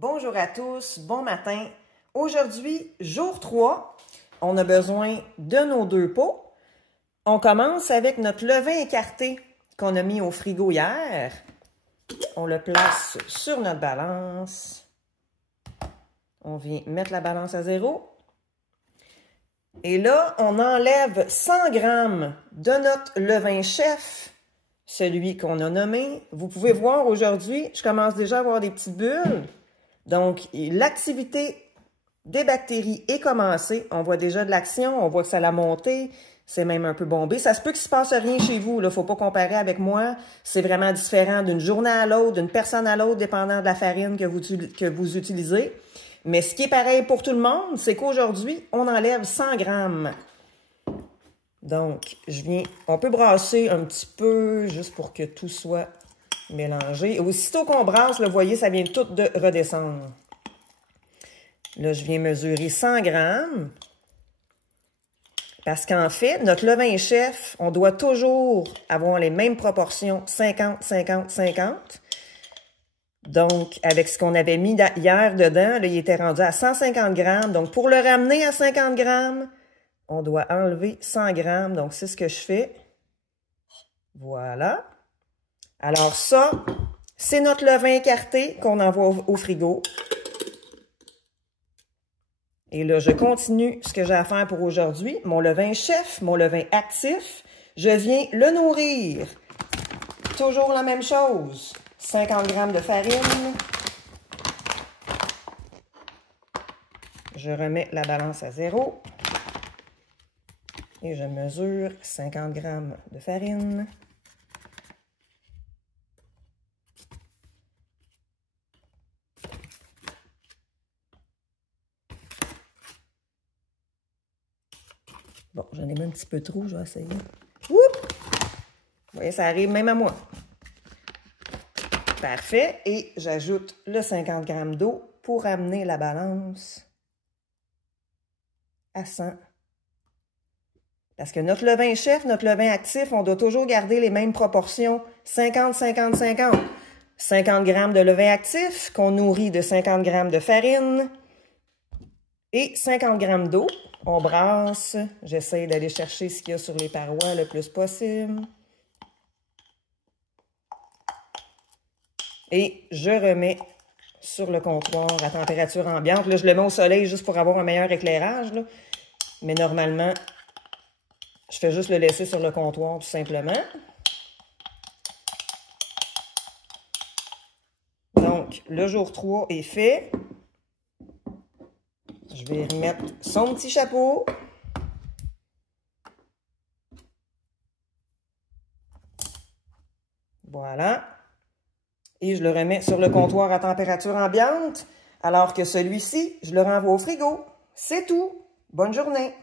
Bonjour à tous, bon matin. Aujourd'hui, jour 3, on a besoin de nos 2 pots. On commence avec notre levain écarté qu'on a mis au frigo hier. On le place sur notre balance. On vient mettre la balance à 0. Et là, on enlève 100 grammes de notre levain chef, celui qu'on a nommé. Vous pouvez voir aujourd'hui, je commence déjà à avoir des petites bulles. Donc, l'activité des bactéries est commencée. On voit déjà de l'action, on voit que ça l'a monté, c'est même un peu bombé. Ça se peut qu'il ne se passe rien chez vous, il ne faut pas comparer avec moi. C'est vraiment différent d'une journée à l'autre, d'une personne à l'autre, dépendant de la farine que vous utilisez. Mais ce qui est pareil pour tout le monde, c'est qu'aujourd'hui, on enlève 100 grammes. Donc, on peut brasser un petit peu, juste pour que tout soit mélangé. Et aussitôt qu'on brasse, vous voyez, ça vient tout de redescendre. Là, je viens mesurer 100 grammes. Parce qu'en fait, notre levain chef, on doit toujours avoir les mêmes proportions, 50, 50, 50. Donc, avec ce qu'on avait mis hier dedans, là, il était rendu à 150 grammes. Donc, pour le ramener à 50 grammes, on doit enlever 100 grammes. Donc, c'est ce que je fais. Voilà. Alors ça, c'est notre levain écarté qu'on envoie au frigo. Et là, je continue ce que j'ai à faire pour aujourd'hui. Mon levain chef, mon levain actif, je viens le nourrir. Toujours la même chose. 50 grammes de farine. Je remets la balance à 0. Et je mesure 50 grammes de farine. Bon, j'en ai mis un petit peu trop, je vais essayer. Oups! Vous voyez, ça arrive même à moi. Parfait. Et j'ajoute le 50 grammes d'eau pour amener la balance à 100. Parce que notre levain chef, notre levain actif, on doit toujours garder les mêmes proportions. 50, 50, 50. 50 grammes de levain actif qu'on nourrit de 50 grammes de farine. Et 50 grammes d'eau. On brasse. J'essaie d'aller chercher ce qu'il y a sur les parois le plus possible. Et je remets sur le comptoir à température ambiante. Là, je le mets au soleil juste pour avoir un meilleur éclairage. Là. Mais normalement, je fais juste le laisser sur le comptoir tout simplement. Donc, le jour 3 est fait. Je vais remettre son petit chapeau. Voilà. Et je le remets sur le comptoir à température ambiante, alors que celui-ci, je le renvoie au frigo. C'est tout. Bonne journée.